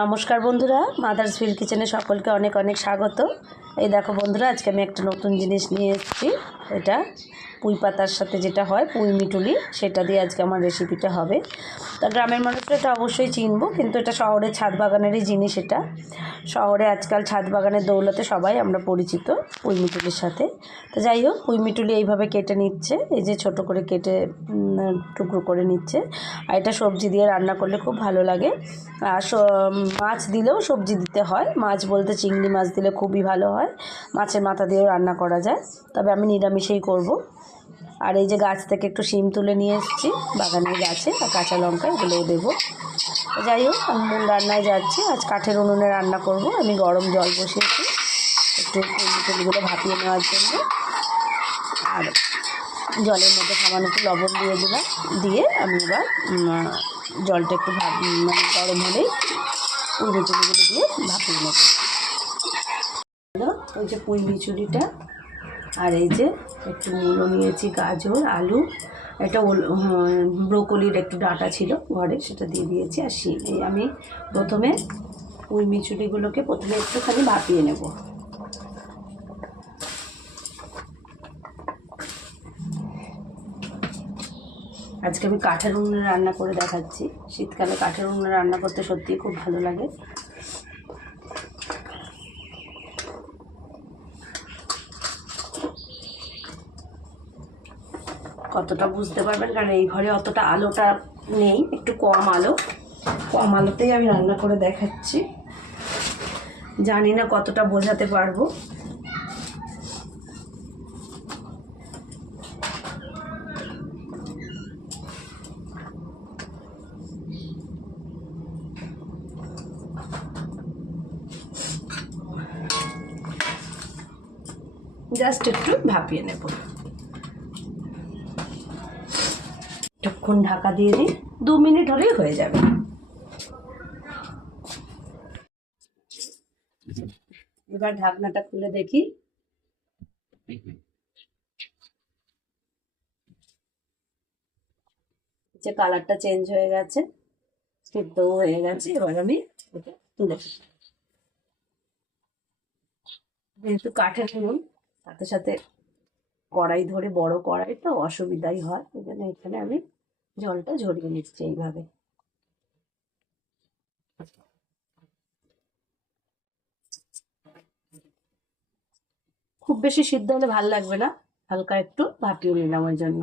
নমস্কার বন্ধুরা, mother's feel কিচেনে সকলকে অনেক অনেক স্বাগত। এই দেখো বন্ধুরা, আজকে আমি একটা নতুন জিনিস নিয়ে এসেছি। এটা পুঁই পাতার সাথে যেটা হয় পুঁই মিটুলি, সেটা দিয়ে আজকে আমার রেসিপিটা হবে। তা গ্রামের মানুষরা এটা অবশ্যই চিনবো, কিন্তু এটা শহরের ছাদ বাগানেরই জিনিস। এটা শহরে আজকাল ছাদ বাগানের দৌলতে সবাই আমরা পরিচিত পুঁই মিটুলির সাথে। তো যাই হোক, পুঁই মিটুলি এইভাবে কেটে নিচ্ছে, এই যে ছোট করে কেটে টুকরো করে নিচ্ছে। আর এটা সবজি দিয়ে রান্না করলে খুব ভালো লাগে। আর মাছ দিলেও সবজি দিতে হয়, মাছ বলতে চিংড়ি মাছ দিলে খুবই ভালো হয়। মাছের মাথা দিয়েও রান্না করা যায়, তবে আমি নিরামিষেই করব। আর এই যে গাছ থেকে একটু শিম তুলে নিয়ে এসেছি বাগানের গাছে, আর কাঁচা লঙ্কা এগুলোও দেবো। যাই হোক, আমি মূল রান্নায় যাচ্ছি। আজ কাঠের উনুনে রান্না করব। আমি গরম জল বসিয়েছি একটু পুঁইগুলো ভাপিয়ে নেওয়ার জন্য। আর জলের মধ্যে সামান্য একটু লবণ দিয়ে দিলাম, দিয়ে আমি এবার জলটা একটু গরম হলেই পুঁই মিচুরিগুলো দিয়ে ভাপিয়ে নেব। ওই যে পুঁই মিচুরিটা, আর এই যে একটু মূলো নিয়েছি, গাজর, আলু, একটা ব্রোকলির একটু ডাঁটা ছিল ঘরে, সেটা দিয়ে দিয়েছি, আর শিম। এই আমি প্রথমে পুঁই মিচুরিগুলোকে একটুখানি ভাপিয়ে নেব। আজকে আমি কাঠের উনুনে রান্না করে দেখাচ্ছি। শীতকালে কাঠের উনুনে রান্না করতে সত্যিই খুব ভালো লাগে। কতটা বুঝতে পারবেন, কারণ এই ঘরে অতটা আলোটা নেই, একটু কম আলোতেই আমি রান্না করে দেখাচ্ছি। জানি না কতটা বোঝাতে পারবো। জাস্ট একটু ভাপিয়ে নেব। কিছুক্ষণ ঢাকা দিয়ে দিই, 2 মিনিট হলেই হয়ে যাবে। এবার ঢাকনাটা খুলে দেখি। যে কালারটা চেঞ্জ হয়ে গেছে, সিদ্ধও হয়ে গেছে। এবার আমি এটা তুলে, যেহেতু কাঠের উনুন, সাথে সাথে কড়াই ধরে, বড় কড়াই তো অসুবিধাই হয়, এই জন্য এখানে আমি জলটা ঝরিয়ে নিচ্ছি এইভাবে। খুব বেশি সিদ্ধ হলে ভাল লাগবে না, হালকা একটু ভাপিয়ে নিলাম ওই জন্য।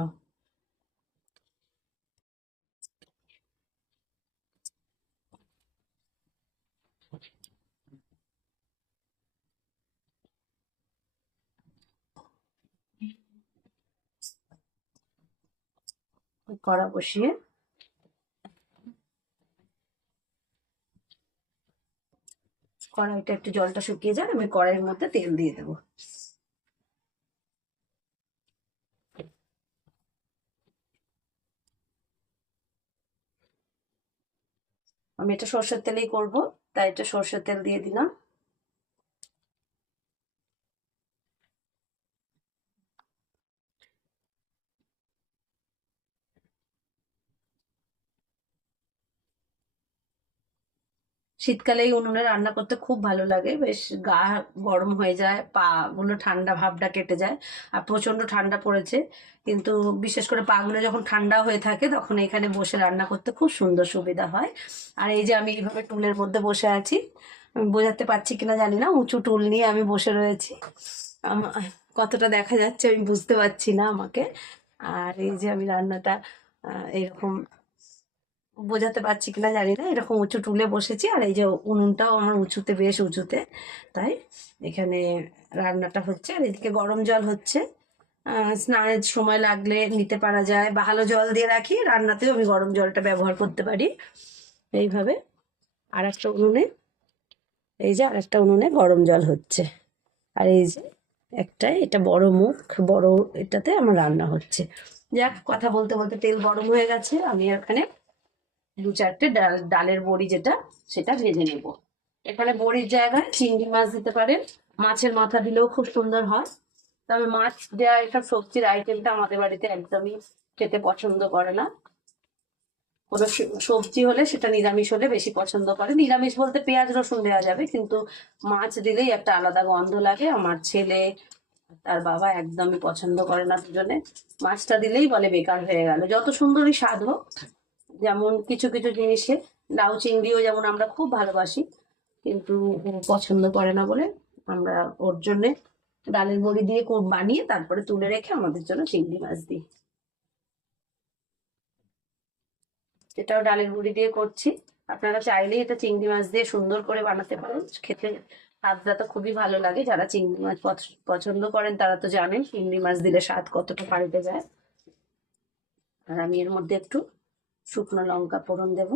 কড়া বসিয়ে কড়াইটা একটু জলটা শুকিয়ে যায়, আমি কড়াইয়ের মধ্যে তেল দিয়ে দেবো। আমি এটা সর্ষের তেলেই করব, তাই এটা সর্ষের তেল দিয়ে দিলাম। শীতকালে এই উনুনে রান্না করতে খুব ভালো লাগে, বেশ গা গরম হয়ে যায়, পা গুলো ঠান্ডা ভাবটা কেটে যায়। আর প্রচন্ড ঠান্ডা পড়েছে, কিন্তু বিশেষ করে পা গুলো যখন ঠান্ডা হয়ে থাকে তখন এখানে বসে রান্না করতে খুব সুন্দর সুবিধা হয়। আর এই যে আমি এইভাবে টুলের মধ্যে বসে আছি, আমি বোঝাতে পারছি কিনা জানি না, উঁচু টুল নিয়ে আমি বসে রয়েছি। কতটা দেখা যাচ্ছে আমি বুঝতে পারছি না আমাকে। আর এই যে আমি রান্নাটা এরকম বোঝাতে পারছি কিনা জানি না, এরকম উঁচু টুলে বসেছি। আর এই যে উনুনটাও আমার উঁচুতে, বেশ উঁচুতে, তাই এখানে রান্নাটা হচ্ছে। আর এদিকে গরম জল হচ্ছে, স্নানের সময় লাগলে নিতে পারা যায়, বা ভালো জল দিয়ে রাখি, রান্নাতেও আমি গরম জলটা ব্যবহার করতে পারি এইভাবে। আর একটা উনুনে, এই যে আর একটা উনুনে গরম জল হচ্ছে। আর এই যে এটা বড় মুখ, বড় এটাতে আমার রান্না হচ্ছে। যাক, কথা বলতে বলতে তেল গরম হয়ে গেছে, আমি এখানে 2-4টে ডালের বড়ি যেটা, সেটা ভেজে নেব। এখানে বড়ির জায়গায় চিংড়ি মাছ দিতে পারেন, মাছের মাথা দিলেও খুব সুন্দর হয়। তবে মাছ দেওয়া এসব সবজির আইটেমটা আমাদের বাড়িতে একদমই খেতে পছন্দ করে না। কোনো সবজি হলে সেটা নিরামিষ হলে বেশি পছন্দ করে। নিরামিষ বলতে পেঁয়াজ রসুন দেওয়া যাবে, কিন্তু মাছ দিলেই একটা আলাদা গন্ধ লাগে। আমার ছেলে তার বাবা একদমই পছন্দ করে না, দুজনে মাছটা দিলেই বলে বেকার হয়ে গেল, যত সুন্দরই স্বাদ হোক। যেমন কিছু কিছু জিনিসে লাউ চিংড়িও যেমন আমরা খুব ভালোবাসি, কিন্তু ও পছন্দ করে না বলে আমরা ওর জন্য ডালের বড়ি দিয়ে বানিয়ে তারপরে তুলে রেখে আমাদের জন্য চিংড়ি মাছ দিই। এটাও ডালের বড়ি দিয়ে করছি। আপনারা চাইলেই এটা চিংড়ি মাছ দিয়ে সুন্দর করে বানাতে পারেন, খেতে স্বাদটা তো খুবই ভালো লাগে। যারা চিংড়ি মাছ পছন্দ করেন তারা তো জানেন চিংড়ি মাছ দিলে স্বাদ কতটা পাল্টে যায়। আর আমি এর মধ্যে একটু শুকনো লঙ্কা ফোড়ন দেব,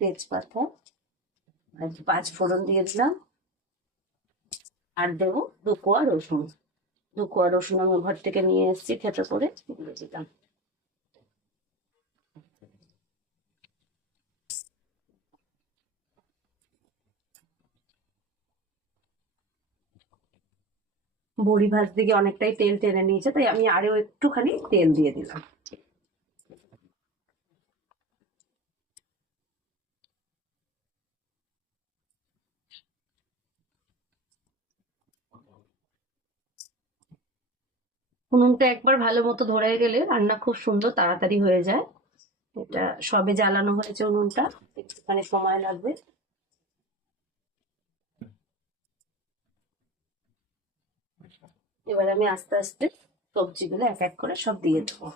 তেজপাতা আর 5 ফোড়ন দিয়ে দিলাম, আর দেবো 2 কোয়া রসুন। 2 কোয়া রসুন আমি ঘর থেকে নিয়ে এসেছি থেতো করে, দিয়ে দিলাম। বড়ি ভাজতে গিয়ে অনেকটাই তেল টেনে নিয়েছে, তাই আমি আরো একটুখানি তেল দিয়ে দিলাম। উনুনটা একবার ভালো মতো ধরে গেলে রান্না খুব সুন্দর তাড়াতাড়ি হয়ে যায়। এটা সবে জ্বালানো হয়েছে উনুনটা, একটুখানি সময় লাগবে। এবার আমি আস্তে আস্তে সবজিগুলো এক এক করে সব দিয়ে দেবো।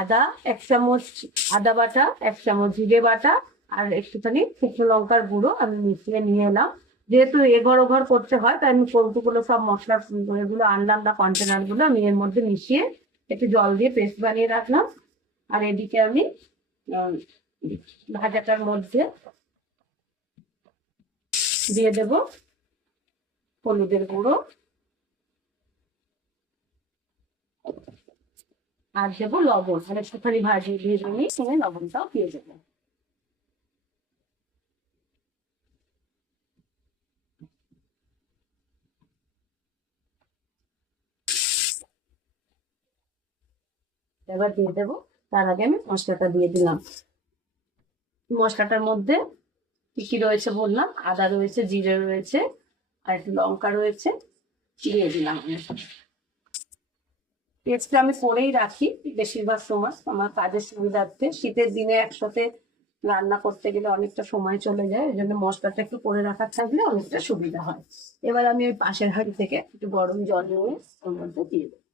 আদা 1 চামচ, আদা বাটা 1 চামচ, জিরে বাটা আর একটুখানি শুকনো লঙ্কার গুঁড়ো আমি মিশিয়ে নিয়ে এলাম। যেহেতু এঘর ওঘর করতে হয় তাই আমি কৌটোগুলো সব মশলার এগুলো আনলাম না, কন্টেনার গুলো আমি এর মধ্যে মিশিয়ে একটু জল দিয়ে পেস্ট বানিয়ে রাখলাম। আর এদিকে আমি ভাজাটার মধ্যে দিয়ে দেব হলুদের গুঁড়ো, আর দেবো লবণ, আর একটুখানি ভেজে নিয়ে লবণটাও দিয়ে দেবো। এবার দিয়ে দেবো, তার আগে আমি মশলাটা দিয়ে দিলাম। মশলাটার মধ্যে কি কি রয়েছে বললাম, আদা রয়েছে, জিরে রয়েছে, আর একটু লঙ্কা রয়েছে, দিয়ে দিলাম। পেস্টটা আমি করেই রাখি বেশিরভাগ সময় আমার কাজের সুবিধার্থে। শীতের দিনে একসাথে রান্না করতে গেলে অনেকটা সময় চলে যায়, ওই জন্য মশলাটা একটু করে রাখার থাকলে অনেকটা সুবিধা হয়। এবার আমি ওই পাশের হাঁড়ি থেকে একটু গরম জল নিয়ে ওর মধ্যে দিয়ে দেবো।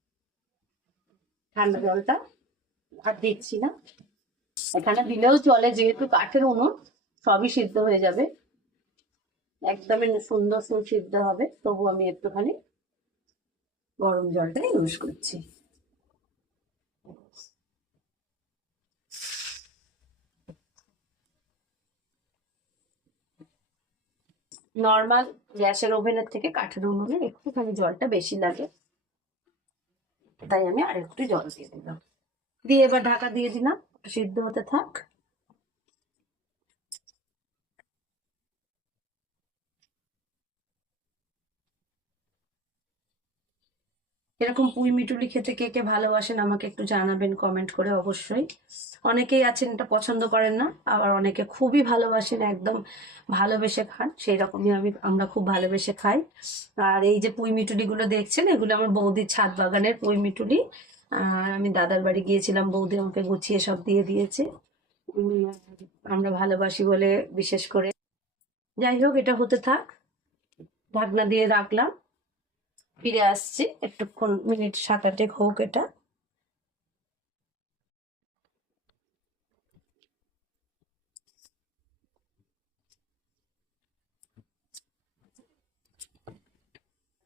ঠান্ডা জলটা আর দিচ্ছি না, এখানে দিলেও চলে, যেহেতু কাঠের উনুন সবই সিদ্ধ হয়ে যাবে, একদমই সুন্দর সুসিদ্ধ হবে। তবু আমি একটুখানি গরম জলটা ইউজ করছি। নর্মাল গ্যাসের ওভেনের থেকে কাঠের উনুনে একটুখানি জলটা বেশি লাগে, তাই আমি আর একটু জল দিয়ে দিলাম। দিয়ে এবার ঢাকা দিয়ে দিলাম, সিদ্ধ হতে থাক। এরকম পুঁই মিটুলি খেতে কে কে ভালোবাসেন আমাকে একটু জানাবেন কমেন্ট করে অবশ্যই। অনেকেই আছেন এটা পছন্দ করেন না, আবার অনেকে খুবই ভালোবাসেন, একদম ভালোবেসে খান, সেই রকমই আমরা খুব ভালোবেসে খাই। আর এই যে পুঁই মিটুলি গুলো দেখছেন, এগুলো আমার বৌদির ছাদ বাগানের পুঁই মিটুলি। আর আমি দাদার বাড়ি গিয়েছিলাম, বৌদি আমাকে গুছিয়ে সব দিয়ে দিয়েছে। আমরা ভালোবাসি বলে বিশেষ করে। যাই হোক, এটা হতে থাক, ঢাকনা দিয়ে রাখলাম। ফিরে আসছি একটুক্ষণ, মিনিট 7-8 হোক এটা।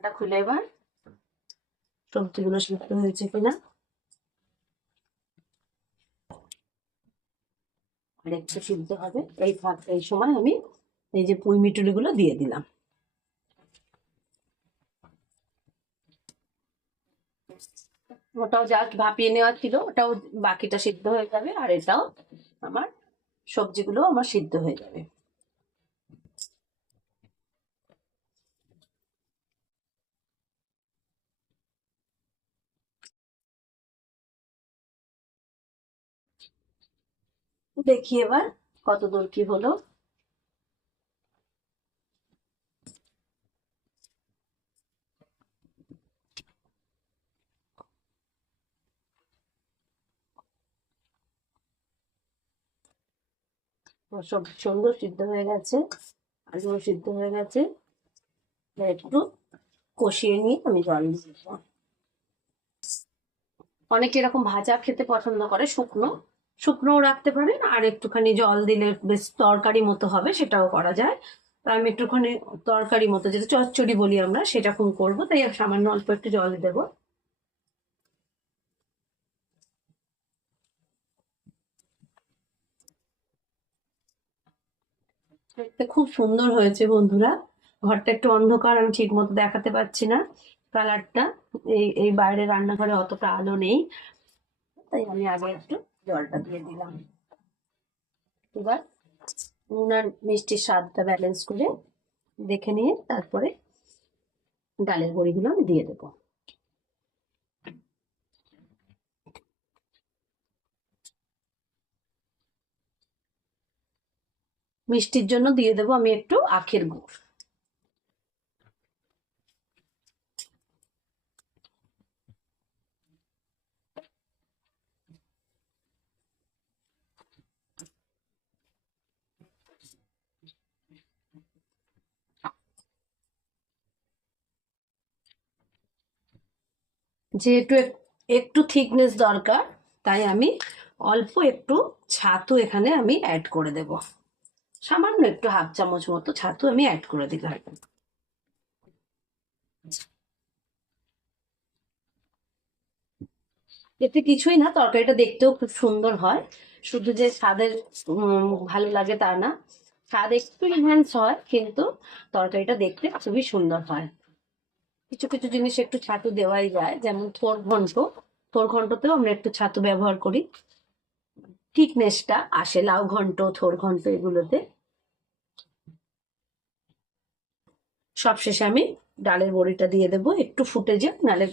এটা খুলে এবার সবজিগুলো সিদ্ধ হয়েছে কিনা আর একটু সিদ্ধ হবে। এই সময় আমি এই যে পুঁই মিটুলি গুলো দিয়ে দিলাম। ওটাও জাস্ট ভাপিয়ে নেওয়া ছিল, ওটাও বাকিটা সিদ্ধ হয়ে যাবে আর এটাও আমার সবজিগুলো আমার সিদ্ধ হয়ে যাবে। দেখি এবার কত দূর কি হলো। সব সুন্দর সিদ্ধ হয়ে গেছে, আলুও সিদ্ধ হয়ে গেছে। একটু কষিয়ে নিয়ে আমি জল দিয়ে দেবো। অনেকে এরকম ভাজা খেতে পছন্দ করে, শুকনো শুকনোও রাখতে পারেন, আর একটুখানি জল দিলে বেশ তরকারি মতো হবে, সেটাও করা যায়। তো আমি একটুখানি তরকারি মতো, যেটা চচ্চড়ি বলি আমরা, সেরকম করবো, তাই সামান্য অল্প একটু জল দেবো। দেখতে খুব সুন্দর হয়েছে বন্ধুরা। ঘরটা একটু অন্ধকার, আমি ঠিক মতো দেখাতে পাচ্ছি না কালারটা। এই এই বাইরে রান্নাঘরে অতটা আলো নেই, তাই আমি আগে একটু জলটা দিয়ে দিলাম। এবার নুন আর মিষ্টির স্বাদটা ব্যালেন্স করে দেখে নিয়ে তারপরে ডালের বড়িগুলো আমি দিয়ে দেবো। মিষ্টির জন্য দিয়ে দেবো আমি একটু আখের গুড়। যেহেতু একটু থিকনেস দরকার, তাই আমি অল্প একটু ছাতু এখানে আমি অ্যাড করে দেব। সামান্য একটু হাফ চামচ মতো ছাতু আমি অ্যাড করে দিলাম। এতে কিছুই না, তরকারিটা দেখতেও খুব সুন্দর হয়। শুধু যে স্বাদের ভালো লাগে তা না, স্বাদ একটু ইনহ্যান্স হয়, কিন্তু তরকারিটা দেখতে খুবই সুন্দর হয়। কিছু কিছু জিনিস একটু ছাতু দেওয়াই যায়, যেমন থোর ঘন্টতেও আমরা একটু ছাতু ব্যবহার করি, থিকনেসটা আসে লাউ ঘন্ট, থোর ঘন্ট এগুলোতে। সবশেষে আমি ডালের বড়িটা দিয়ে দেবো, একটু ফুটে যাক, নাহলে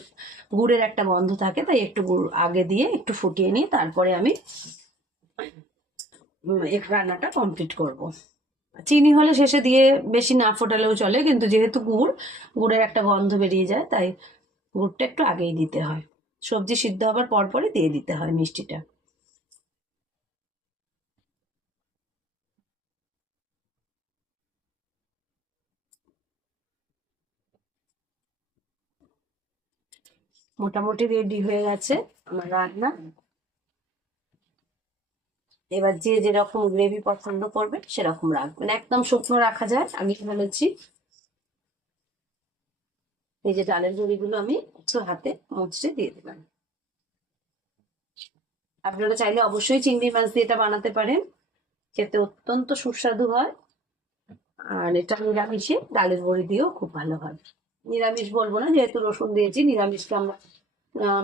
গুড়ের একটা গন্ধ থাকে, তাই একটু গুড় আগে দিয়ে একটু ফুটিয়ে নিয়ে তারপরে আমি রান্নাটা কমপ্লিট করব। চিনি হলে শেষে দিয়ে বেশি না ফোটালেও চলে, কিন্তু যেহেতু গুড়ের একটা গন্ধ বেরিয়ে যায়, তাই গুড়টা একটু আগেই দিতে হয়। সবজি সিদ্ধ হবার পরপরই দিয়ে দিতে হয় মিষ্টিটা। মোটামুটি রেডি হয়ে গেছে আমার রান্না। এবার যে যেরকম গ্রেভি পছন্দ করবে সেরকম রাখবেন, একদম শুকনো রাখা যায়। আমি বলেছি এই যে ডালের বড়িগুলো আমি একটু হাতে মুচড়ে দিয়ে দিলাম। আপনারা চাইলে অবশ্যই চিংড়ি মাছ দিয়ে এটা বানাতে পারেন, খেতে অত্যন্ত সুস্বাদু হয়। আর এটা নিরামিষে ডালের বড়ি দিয়েও খুব ভালো হয়। নিরামিষ বলবো না, যেহেতু রসুন দিয়েছি, নিরামিষকে আমরা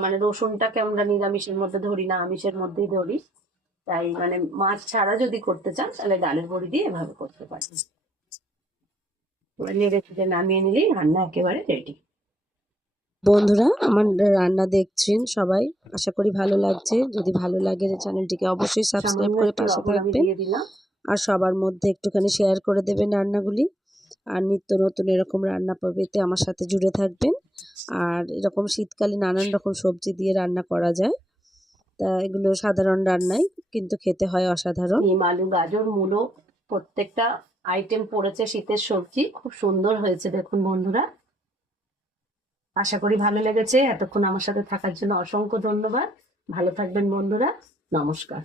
মানে রসুনটাকে আমরা নিরামিষের মধ্যে ধরি না, আমিষের মধ্যেই ধরি। তাই মানে মাছ ছাড়া যদি করতে চান, তাহলে ডালের বড়ি দিয়ে এভাবে করতে পারেন। নেড়ে চেড়ে নামিয়ে নিলেই রান্না একেবারে রেডি। বন্ধুরা, আমার রান্না দেখছেন সবাই, আশা করি ভালো লাগছে। যদি ভালো লাগে চ্যানেলটিকে অবশ্যই সাবস্ক্রাইব সামান্য করে একটু পাশে লবণ আমি থাকবেন, দিয়ে দিলাম। আর সবার মধ্যে একটুখানি শেয়ার করে দেবেন রান্নাগুলি। আর নিত্য নতুন এরকম রান্না পেতে আমার সাথে জুড়ে থাকবেন। আর এরকম শীতকালে নানান রকম সবজি দিয়ে রান্না করা যায়, তা এগুলো সাধারণ রান্নাই, কিন্তু খেতে হয় অসাধারণ। নিম, আলু, গাজর, মূলো প্রত্যেকটা আইটেম পড়েছে শীতের সবজি, খুব সুন্দর হয়েছে দেখুন বন্ধুরা। আশা করি ভালো লেগেছে। এতক্ষণ আমার সাথে থাকার জন্য অসংখ্য ধন্যবাদ। ভালো থাকবেন বন্ধুরা, নমস্কার।